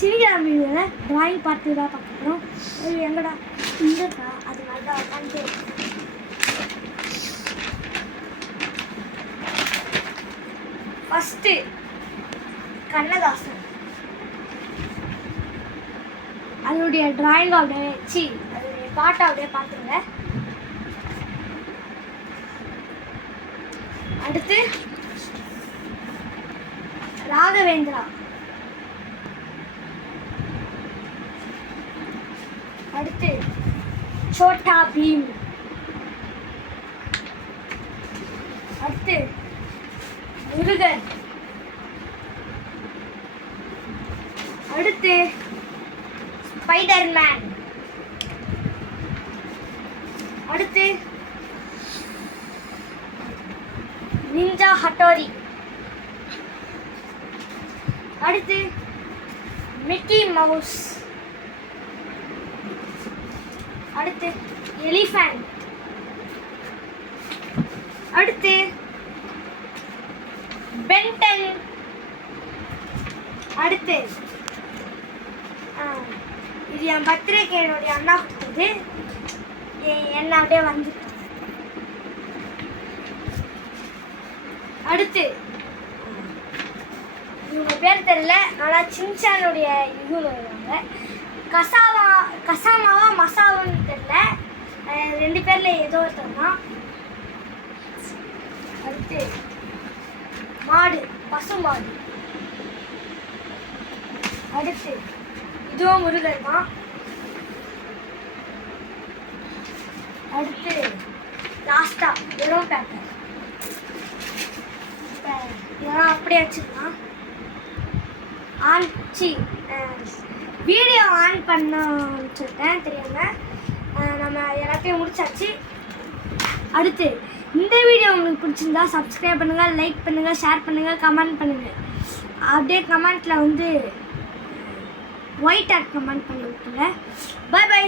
சனிக்கிழமை வீடியோவில் ட்ராயிங் பார்த்து தான் பார்க்க போகிறோம். எங்கடா இங்கக்கா அது நல்லா உட்காந்து ஃபஸ்ட்டு கண்ணதாசன் அதனுடைய ட்ராயிங் அப்படியே வச்சு அதனுடைய பாட்டை அப்படியே பார்த்துருங்க. அடுத்து ராகவேந்திரா, அடுத்து சோட்டா பீம், அடுத்து முருகன், அடுத்து ஸ்பைடர்மேன், அடுத்து நிஞ்சா ஹட்டோரி, அடுத்து மிக்கி மவுஸ், அடுத்து எலிஃபண்ட், அடுத்து பென்டன், அடுத்து இது என் பர்த்டேக்கு என்னுடைய அண்ணா கொடுத்தது. என்ன அப்படியே வந்துட்டு அடுத்து இவங்க பேர் தெரியல, ஆனால் சின்சானுடைய இது வருவாங்க. கசாமாவா மசாவான்னு தெரியல, ரெண்டு பேரில் ஏதோ ஒருத்தர் தான். அடுத்து மாடு, பசு மாடு, அடுத்து இதுவும் முருகன் தான். அடுத்து லாஸ்டா வெறும் பேப்பர். இதெல்லாம் அப்படியே வச்சுக்கலாம். வீடியோ ஆன் பண்ண சொல்லிட்டேன் தெரியாம. நம்ம எல்லாத்தையும் முடிச்சாச்சு. அடுத்து இந்த வீடியோ உங்களுக்கு பிடிச்சிருந்தா சப்ஸ்கிரைப் பண்ணுங்கள், லைக் பண்ணுங்கள், ஷேர் பண்ணுங்கள், கமெண்ட் பண்ணுங்கள். அப்படியே கமெண்ட்டில் வந்து ஒயிட் ஆட் கமெண்ட் பண்ணி விட்டுருங்க. Bye by.